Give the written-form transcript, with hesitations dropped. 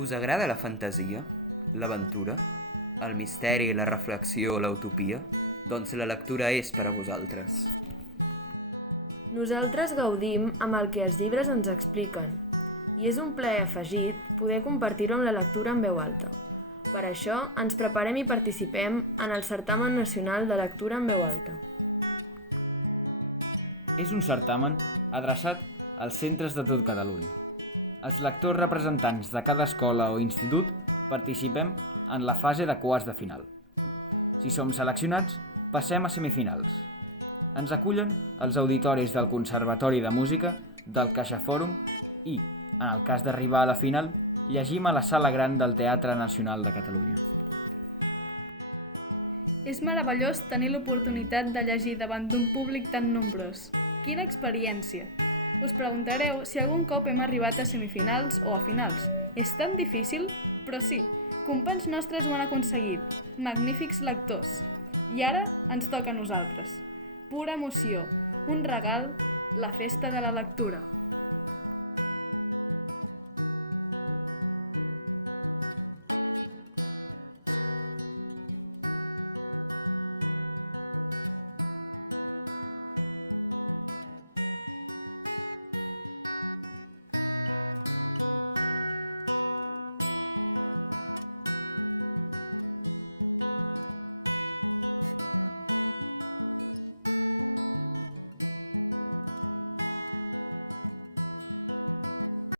Us agrada la fantasia, l'aventura, el misteri, la reflexió, la utopia? Doncs la lectura és per a vosaltres. Nosaltres gaudim amb el que els llibres ens expliquen i és un plaer afegit poder compartir-ho amb la lectura en veu alta. Per això ens preparem i participem en el Certamen Nacional de Lectura en Veu Alta. És un certamen adreçat als centres de tot Catalunya. Els lectors representants de cada escola o institut participem en la fase de quarts de final. Si som seleccionats, passem a semifinals. Ens acullen els auditoris del Conservatori de Música, del CaixaForum i, en el cas d'arribar a la final, llegim a la Sala Gran del Teatre Nacional de Catalunya. És meravellós tenir l'oportunitat de llegir davant d'un públic tan nombrós. Quina experiència! Us preguntareu si algun cop hem arribat a semifinals o a finals. És tan difícil? Però sí, companys nostres ho han aconseguit. Magnífics lectors. I ara ens toca a nosaltres. Pura emoció, un regal, la festa de la lectura.